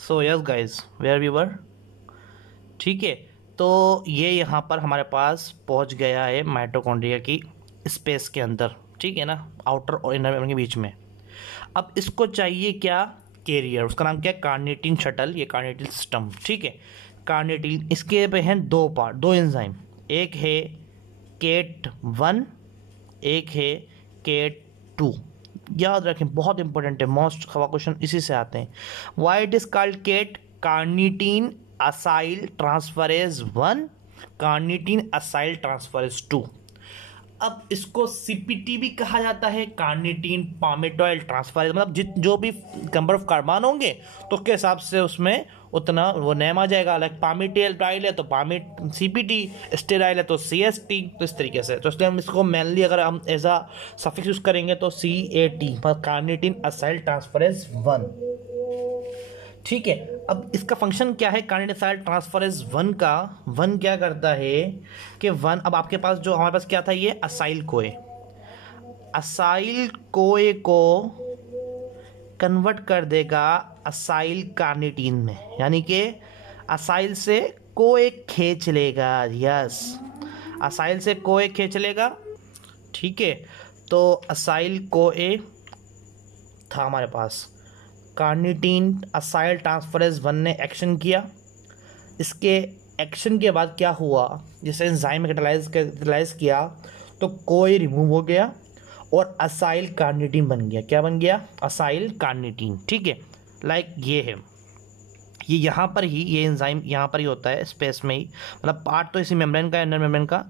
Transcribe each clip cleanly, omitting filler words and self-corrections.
So yes guys where we were. ठीक है, तो ये यहाँ पर हमारे पास पहुँच गया है माइटोकॉन्ड्रिया की स्पेस के अंदर। ठीक है ना, आउटर और इनर मेम्ब्रेन के बीच में। अब इसको चाहिए क्या, कैरियर। उसका नाम क्या है, कार्निटिन शटल, ये कार्निटिन सिस्टम। ठीक है, कार्निटिन, इसके पे हैं दो पार्ट, दो एंजाइम। एक है केट 1, एक है केट 2। याद रखें, बहुत इंपॉर्टेंट है, मोस्ट क्वेश्चन इसी से आते हैं। Why it is called CAT, carnitine acyl transferase 1, carnitine acyl transferase 2। अब इसको सीपीटी भी कहा जाता है, कार्निटीन पामेटॉइल ट्रांसफरेज। मतलब जो भी नंबर ऑफ कार्बन होंगे तो उसके हिसाब से उसमें उतना वो नेम आ जाएगा। लाइक पामेटाइल ट्राइल है तो पामेट सीपीटी, स्टेराइल है तो सीएसटी। तो इस तरीके से, तो इसलिए हम इसको मेनली अगर हम एज अ सफिक्स यूज करेंगे तो CAT, कार्निटीन असाइल ट्रांसफरेज 1। ठीक है, अब इसका फंक्शन क्या है, कार्निटीन असाइल ट्रांसफरेज 1 का। 1 क्या करता है कि 1, अब आपके पास जो हमारे पास क्या था, ये असाइल कोए। असाइल कोए को कन्वर्ट कर देगा असाइल कार्निटीन में, यानी कि असाइल से कोए खींच लेगा। यस, असाइल से कोए खींच लेगा। ठीक है, तो असाइल कोए था हमारे पास, कार्निटीन असाइल ट्रांसफरेज 1 ने एक्शन किया। इसके एक्शन के बाद क्या हुआ, जैसे एंजाइम कैटालाइज किया तो कोई रिमूव हो गया और असाइल कार्निटीन बन गया। क्या बन गया, असाइल कार्निटीन। ठीक है, लाइक ये है, ये यहाँ पर ही, ये एंजाइम यहाँ पर ही होता है स्पेस में ही। मतलब पार्ट तो इसी मेम्ब्रेन का, इनर मेम्ब्रेन का।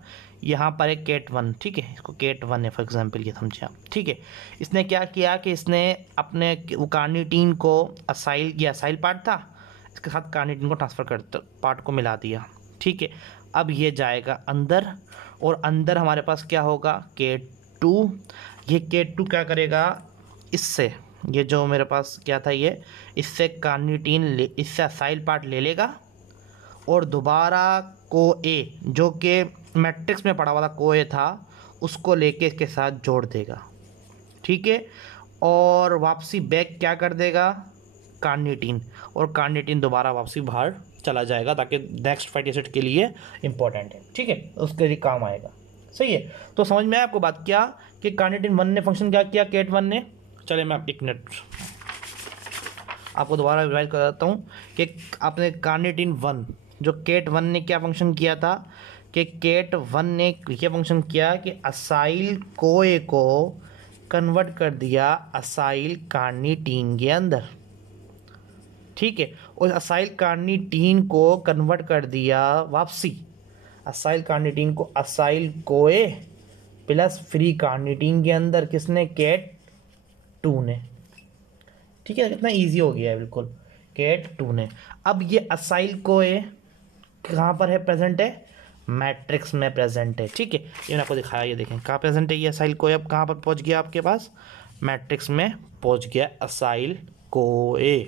यहाँ पर है केट 1। ठीक है, इसको केट 1 है फॉर एग्जांपल, ये समझे आप। ठीक है, इसने क्या किया कि इसने अपने वो कार्निटीन को असाइल, ये असाइल पार्ट था, इसके साथ कार्निटीन को ट्रांसफ़र कर, पार्ट को मिला दिया। ठीक है, अब ये जाएगा अंदर, और अंदर हमारे पास क्या होगा, केट 2। ये केट 2 क्या करेगा, इससे, ये जो मेरे पास क्या था, ये इससे कार्निटीन इससे असाइल पार्ट ले लेगा और दोबारा को ए, जो कि मैट्रिक्स में पड़ा हुआ था को ए था, उसको लेके इसके साथ जोड़ देगा। ठीक है, और वापसी बैक क्या कर देगा, कार्निटीन, और कार्निटीन दोबारा वापसी बाहर चला जाएगा, ताकि नेक्स्ट फैटी एसिड के लिए इंपॉर्टेंट है। ठीक है, उसके लिए काम आएगा। सही है, तो समझ में आया आपको बात, क्या कि कार्निटीन 1 ने फंक्शन क्या किया, केट 1 ने। चलिए मैं एक मिनट आपको दोबारा रिवाइज कर देता हूँ कि आपने कार्निटीन 1, जो केट 1 ने क्या फंक्शन किया था, कि केट 1 ने ये फंक्शन किया कि असाइल कोए को कन्वर्ट कर दिया असाइल कार्निटीन के अंदर। ठीक है, और असाइल कार्निटीन को कन्वर्ट कर दिया वापसी, असाइल कार्निटीन को असाइल कोए प्लस फ्री कार्निटीन के अंदर, किसने, केट 2 ने। ठीक है, कितना इजी हो गया है बिल्कुल, केट 2 ने। अब ये असाइल कोए कहाँ पर है, प्रेजेंट है, मैट्रिक्स में प्रेजेंट है। ठीक है, ये मैंने आपको दिखाया, ये देखें कहाँ प्रेजेंट है ये असाइल कोए। अब कहाँ पर पहुँच गया आपके पास, मैट्रिक्स में पहुँच गया असाइल कोए।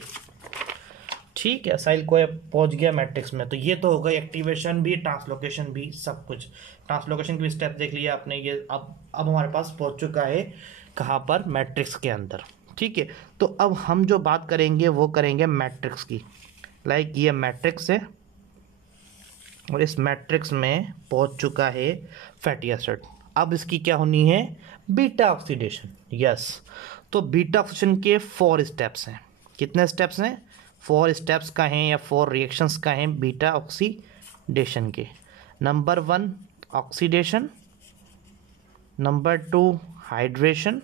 ठीक है, असाइल कोए पहुँच गया मैट्रिक्स में। तो ये तो हो गई एक्टिवेशन भी, ट्रांसलोकेशन भी, सब कुछ। ट्रांसलोकेशन की भी स्टेप देख लिया आपने। ये अब हमारे पास पहुँच चुका है कहाँ पर, मैट्रिक्स के अंदर। ठीक है, तो अब हम जो बात करेंगे वो करेंगे मैट्रिक्स की। लाइक ये मैट्रिक्स है, और इस मैट्रिक्स में पहुंच चुका है फैटी एसिड। अब इसकी क्या होनी है, बीटा ऑक्सीडेशन। यस, तो बीटा ऑक्सीडेशन के 4 स्टेप्स हैं। कितने स्टेप्स हैं, 4 स्टेप्स का हैं या 4 रिएक्शंस का हैं बीटा ऑक्सीडेशन के। नंबर 1 ऑक्सीडेशन, नंबर 2 हाइड्रेशन,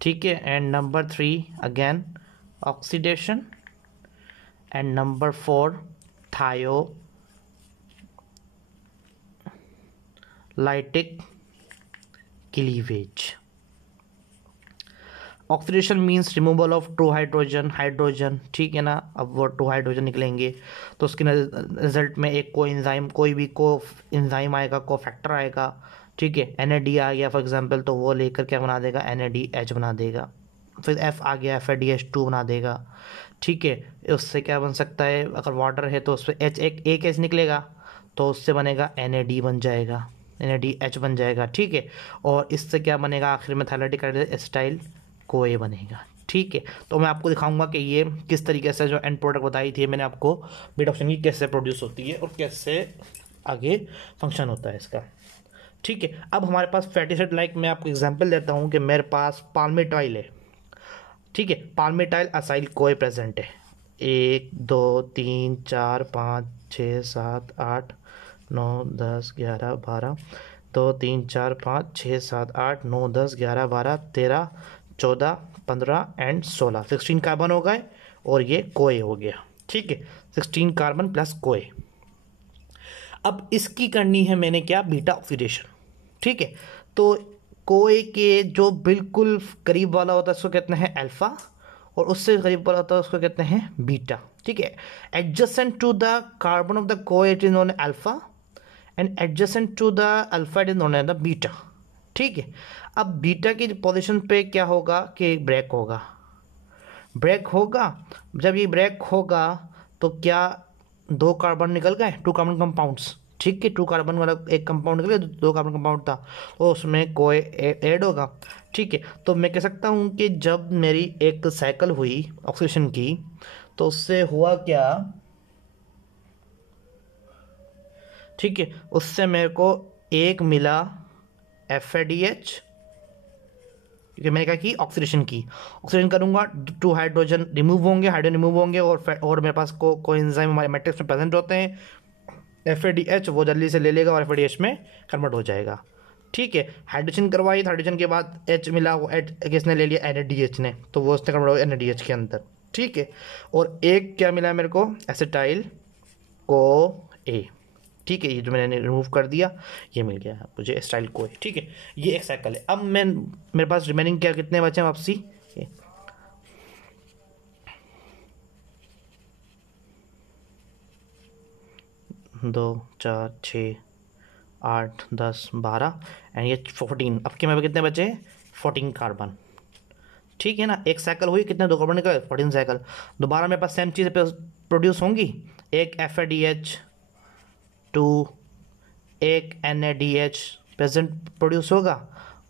ठीक है, and number 3 again oxidation, and number 4 thiolytic cleavage. Oxidation means removal of 2 hydrogen. ठीक है ना, अब वो 2 हाइड्रोजन निकलेंगे तो उसके रिजल्ट में एक को एंजाइम, कोई भी को एंजाइम आएगा, को फैक्टर आएगा। ठीक है, NAD आ गया फॉर एग्जांपल, तो वो लेकर क्या बना देगा, NADH बना देगा। फिर F आ गया, FADH2 बना देगा। ठीक है, उससे क्या बन सकता है, अगर वाटर है तो उससे एक H निकलेगा, तो उससे बनेगा NAD बन जाएगा, NADH बन जाएगा। ठीक है, और इससे क्या बनेगा, आखिर में थायलाइटिक एसिटाइल कोए बनेगा। ठीक है, तो मैं आपको दिखाऊंगा कि ये किस तरीके से जो एंड प्रोडक्ट बताई थी मैंने आपको बीटा ऑक्सीजन की, कैसे प्रोड्यूस होती है और कैसे आगे फंक्शन होता है इसका। ठीक है, अब हमारे पास फैटी एसिड, लाइक मैं आपको एग्जांपल देता हूँ कि मेरे पास पाल्मिटाइल है। ठीक है, पाल्मिटाइल असाइल कोए प्रेजेंट है, 1 2 3 4 5 6 7 8 9 10 11 12, 2 3 4 5 6 7 8 9 10 11 12 13 14 15 एंड 16 कार्बन हो गए और ये कोए हो गया। ठीक है, 16 कार्बन प्लस कोए। अब इसकी करनी है मैंने क्या, बीटा ऑक्सीडेशन। ठीक है, तो कोए के जो बिल्कुल करीब वाला होता है उसको कहते हैं अल्फा, और उससे करीब वाला होता है उसको कहते हैं बीटा। ठीक है, adjacent to the carbon of the CoA it is known as alpha, and adjacent to the alpha it is known as the beta. ठीक है, अब बीटा की पोजीशन पे क्या होगा कि ब्रेक होगा, ब्रेक होगा। जब ये ब्रेक होगा तो क्या 2 कार्बन निकल गए, 2 कार्बन कंपाउंड्स। ठीक है, 2 कार्बन वाला एक कंपाउंड निकल गया, 2 कार्बन कंपाउंड था, तो उसमें कोई ऐड होगा। ठीक है, तो मैं कह सकता हूँ कि जब मेरी एक साइकिल हुई ऑक्सीडेशन की, तो उससे हुआ क्या, ठीक है, उससे मेरे को एक मिला FADH, क्योंकि मैंने कहा कि ऑक्सीडेशन की, ऑक्सीडेशन करूंगा 2 हाइड्रोजन रिमूव होंगे, हाइड्रोजन रिमूव होंगे, और मेरे पास कोएंजाइम हमारे मैट्रिक्स में प्रेजेंट होते हैं, FADH वो जल्दी से ले लेगा और FADH में कन्वर्ट हो जाएगा। ठीक है, हाइड्रोजन करवाई, हाइड्रोजन के बाद H मिला, वो H किसने ले लिया, NADH ने, तो वो उसने कन्वर्ट हो गया NADH के अंदर। ठीक है, और एक क्या मिला मेरे को, एसिटाइल को ए। ठीक है, ये जो मैंने रिमूव कर दिया ये मिल गया मुझे एसिटाइल को ए। ठीक है, ये एक साइकिल है। अब मैं मेरे पास रिमेनिंग क्या कितने बचे हैं वापसी, 2 4 6 8 10 12 एंड ये 14। अब के मेरे कितने बचे, 14 कार्बन। ठीक है ना, एक साइकिल हुई, कितने 2 कार्बन निकले, 14 साइकिल। दोबारा मेरे पास सेम चीज़ प्रोड्यूस होंगी, एक FADH 2, एक NADH प्रेजेंट प्रोड्यूस होगा,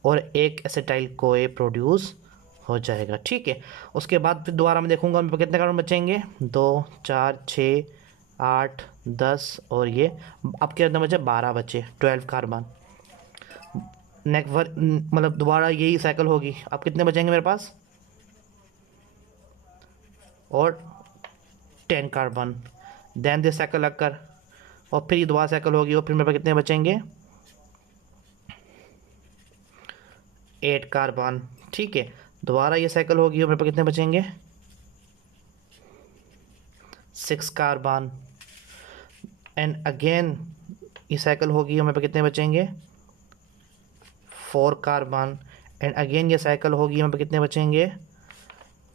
और एक एसिटाइल कोए प्रोड्यूस हो जाएगा। ठीक है, उसके बाद फिर दोबारा मैं देखूंगा मेरे कितने कार्बन बचेंगे, 2 4 6 8 10, और ये अब कितने बचे, 12 बचे, 12 कार्बन। नेक्स्ट मतलब दोबारा यही साइकिल होगी, अब कितने बचेंगे मेरे पास, और 10 कार्बन। देन दिस साइकिल अकर, और फिर ये दोबारा साइकिल होगी, और फिर मेरे पास कितने बचेंगे, 8 कार्बन। ठीक है, दोबारा ये साइकिल होगी और मेरे पास कितने बचेंगे, 6 कार्बन। एंड अगेन ये साइकिल होगी और मेरे पास कितने बचेंगे, 4 कार्बन। एंड अगेन ये साइकिल होगी मेरे पास कितने बचेंगे,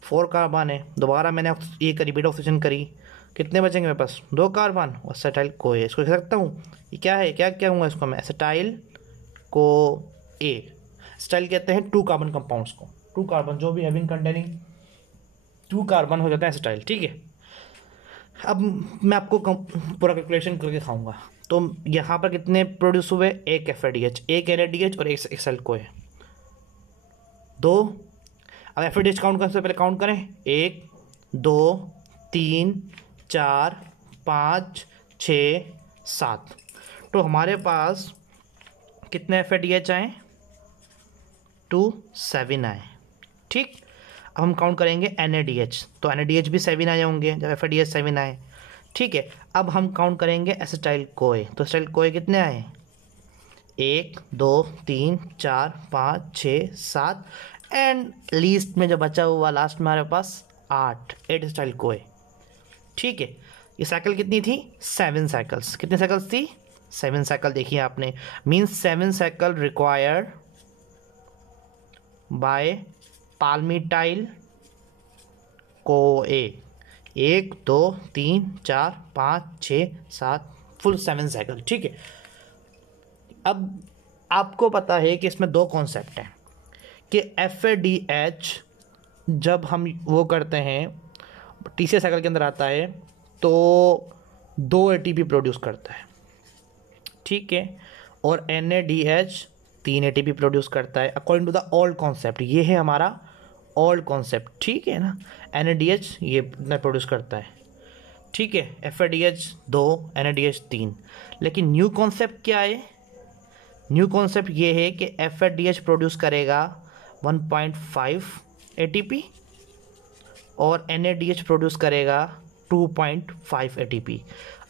4 कार्बन है। दोबारा मैंने ये करी, बीटा ऑक्सीजन करी, कितने बचेंगे मेरे पास, 2 कार्बन, और एसिटाइल को ए। इसको कह सकता हूँ ये क्या है, क्या क्या हूँ इसको मैं, एसिटाइल को ए। एसिटाइल कहते हैं 2 कार्बन कंपाउंड्स को, 2 कार्बन जो भी हैविंग कंटेनिंग 2 कार्बन हो जाता है एसिटाइल। ठीक है, अब मैं आपको पूरा कैलकुलेशन करके दिखाऊंगा। तो यहाँ पर कितने प्रोड्यूस हुए, एक FADH, एक NADH और एक एसिटाइल को ए, 2। अब FADH काउंट करने से पहले काउंट करें, 1 2 3 4 5 6 7। तो हमारे पास कितने FADH आए, 2 7 आए। ठीक, अब हम काउंट करेंगे NADH, तो NADH भी 7 आए होंगे जब FADH 7 आए। ठीक है, अब हम काउंट करेंगे एसिटाइल कोए, तो एसिटाइल कोए कितने आए, 1 2 3 4 5 6 7, एंड लीस्ट में जो बचा हुआ लास्ट में हमारे पास 8 एसिटाइल कोए। ठीक है, ये साइकिल कितनी थी, 7 साइकिल्स। कितनी साइकिल्स थी, 7 साइकिल। देखिए आपने, मीन्स 7 साइकिल रिक्वायर्ड बाय पाल्मिटाइल को ए, 1 2 3 4 5 6 7, फुल 7 साइकिल। ठीक है, अब आपको पता है कि इसमें 2 कॉन्सेप्ट हैं कि FADH जब हम वो करते हैं तीसरे साइकिल के अंदर आता है तो 2 ATP प्रोड्यूस करता है। ठीक है, और NADH 3 ATP प्रोड्यूस करता है, according to the old concept. ये है हमारा ओल्ड कॉन्सेप्ट, ठीक है ना। NADH ये इतना प्रोड्यूस करता है, ठीक है। FADH 2, NADH 3। लेकिन न्यू कॉन्सेप्ट क्या है? न्यू कॉन्सेप्ट ये है कि FADH प्रोड्यूस करेगा 1.5 ATP और NADH प्रोड्यूस करेगा 2.5 ATP।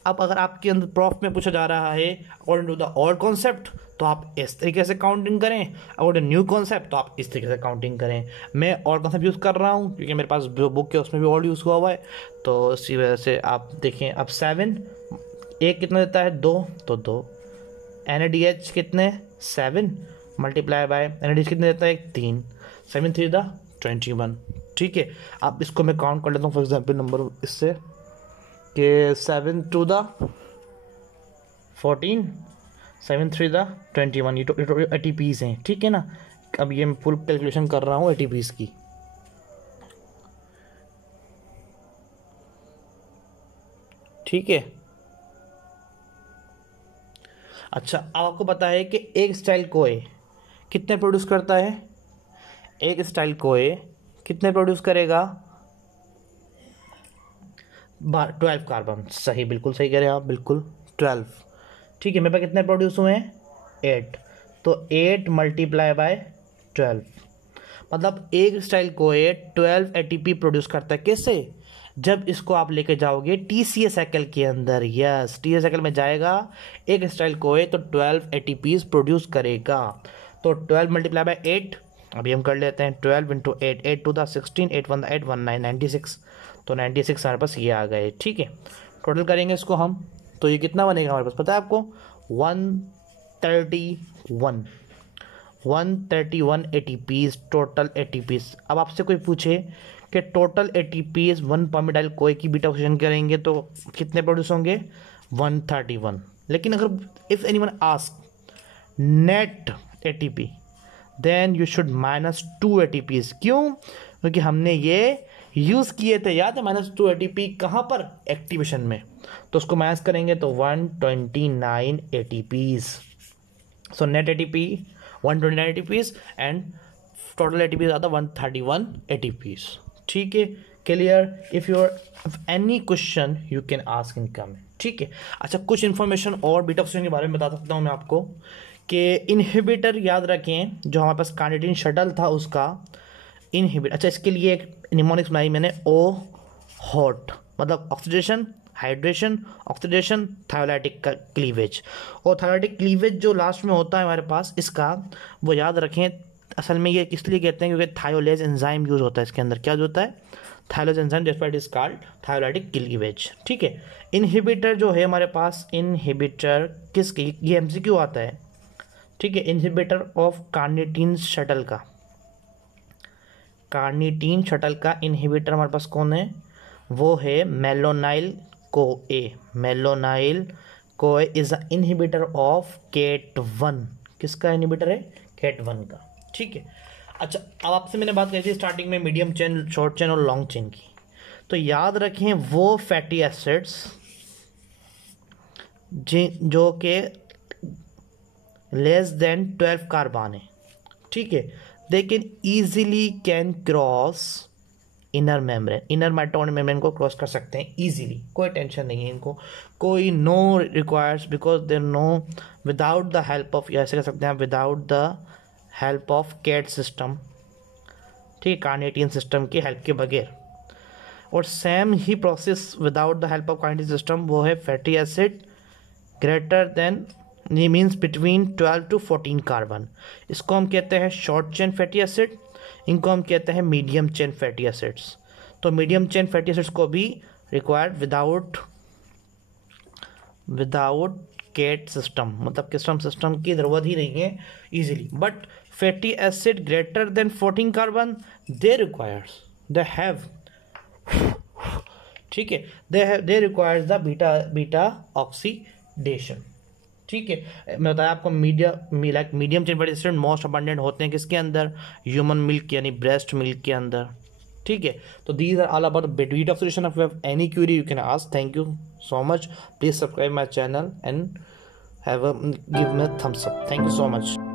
अब अगर आपके अंदर प्रॉफ में पूछा जा रहा है according to the old concept तो आप इस तरीके से काउंटिंग करें, अकॉर्डिंग न्यू कॉन्सेप्ट तो आप इस तरीके से काउंटिंग करें। मैं ओल्ड कॉन्सेप्ट यूज़ कर रहा हूँ क्योंकि मेरे पास जो बुक है उसमें भी ओल्ड यूज़ हुआ हुआ है, तो इसी वजह से आप देखें। अब 7 एक कितना देता है? 2, तो 2। NADH कितने? 7 मल्टीप्लाई बाय NADH कितने देता है? 3। 7 3 द 21, ठीक है। अब इसको मैं काउंट कर लेता हूँ फॉर एग्जाम्पल नंबर इससे कि 7 2 द 14, 7 3 द 21, ये तो ATPs हैं, ठीक है ना। अब ये मैं फुल कैलकुलेशन कर रहा हूँ ATPs की, ठीक है। अच्छा, अब आपको पता है कि एक स्टाइल कोए कितने प्रोड्यूस करता है? एक स्टाइल कोए कितने प्रोड्यूस करेगा? 12 कार्बन। सही, बिल्कुल सही कह रहे हैं आप, बिल्कुल 12, ठीक है। मेरे पास कितने प्रोड्यूस हुए हैं? 8, तो 8 मल्टीप्लाई बाय 12, मतलब एक स्टाइल कोए 12 ATP प्रोड्यूस करता है। कैसे? जब इसको आप लेके जाओगे TCA साइकिल के अंदर, यस TCA साइकिल में जाएगा एक स्टाइल कोए तो 12 ATPs प्रोड्यूस करेगा। तो 12 मल्टीप्लाई बाय 8, अभी हम कर लेते हैं 12 इंटू 8, 8 2 द 16, 8 1 द 8, 19 96, तो 96 हमारे पास ये आ गए, ठीक है। टोटल करेंगे इसको हम तो ये कितना बनेगा हमारे पास पता है आपको? 131 ATPs, टोटल ATPs। अब आपसे कोई पूछे कि टोटल ATPs 1 पामिडाइल कोए की बीटा ऑक्सीजन करेंगे तो कितने प्रोड्यूस होंगे? 131। लेकिन अगर if anyone ask net ATP then you should -2 ATPs। क्यों? क्योंकि हमने ये यूज़ किए थे, याद है? -2 ATP कहाँ पर? एक्टिवेशन में। तो उसको माइनस करेंगे तो 129 ATPs। So net ATP 129 ATPs and total ATPs आता 131 ATPs, ठीक है। Clear? If you any question you can ask in comment, ठीक है। अच्छा, कुछ इन्फॉर्मेशन और बीटा ऑक्सीजन के बारे में बता सकता हूँ मैं आपको कि इनहिबिटर याद रखें, जो हमारे पास कार्निटीन शटल था उसका इनहिबिट। अच्छा, इसके लिए एक निमोनिक्स बनाई मैंने, ओ हॉट, मतलब ऑक्सीडेशन, हाइड्रेशन, ऑक्सीडेशन, थायोलाइटिक क्लीवेज। और थायोलाइटिक क्लीवेज जो लास्ट में होता है हमारे पास इसका, वो याद रखें। असल में ये इसलिए कहते हैं क्योंकि थायोलेज एंजाइम यूज होता है इसके अंदर। क्या होता है? Thiolase enzyme, that's why it is called thiolytic cleavage, ठीक है। इनहिबिटर जो है हमारे पास, इनहिबिटर किसकी? ये MCQ आता है, ठीक है। इनहिबिटर ऑफ कार्निटीन शटल का, कार्निटीन शटल का इनहिबिटर हमारे पास कौन है? वो है मेलोनाइल CoA। मेलोनाइल CoA is a inhibitor of CAT1। किसका इनहिबिटर है? CAT1 का, ठीक है। अच्छा, अब आपसे मैंने बात करी थी स्टार्टिंग में मीडियम चेन, शॉर्ट चेन और लॉन्ग चेन की। तो याद रखें वो फैटी एसिड्स जो कि लेस देन 12 कार्बन है, ठीक है, they can easily can cross inner membrane, inner mitochondrial membrane को क्रॉस कर सकते हैं ईजिली, कोई टेंशन नहीं है इनको, कोई no requires, because they know without the help of, ऐसे कह सकते हैं without the help of CAT system, ठीक है, कार्निटीन सिस्टम की हेल्प के बगैर। और सेम ही process without the help of carnitine system वो है फैटी एसिड ग्रेटर देन, ये मीन्स बिटवीन 12 to 14 कार्बन। इसको हम कहते हैं शॉर्ट चेन फैटी एसिड, इनको हम कहते हैं मीडियम चेन फैटी एसिड्स। तो मीडियम चेन फैटी एसिड्स को भी रिक्वायर्ड विदाउट कैट सिस्टम, मतलब किस्टम सिस्टम की ज़रूरत ही नहीं है easily. But fatty acid greater than 14 carbon they requires, they have, ठीक है, they requires the beta oxidation, ठीक है। मैं बताया आपको medium chain fatty acid most abundant होते हैं किसके अंदर? ह्यूमन मिल्क यानी ब्रेस्ट मिल्क के अंदर, ठीक है। तो these are all about beta oxidation. If you have any query you can ask. Thank you so much. Please subscribe my channel and have a give me thumbs up. Thank you so much.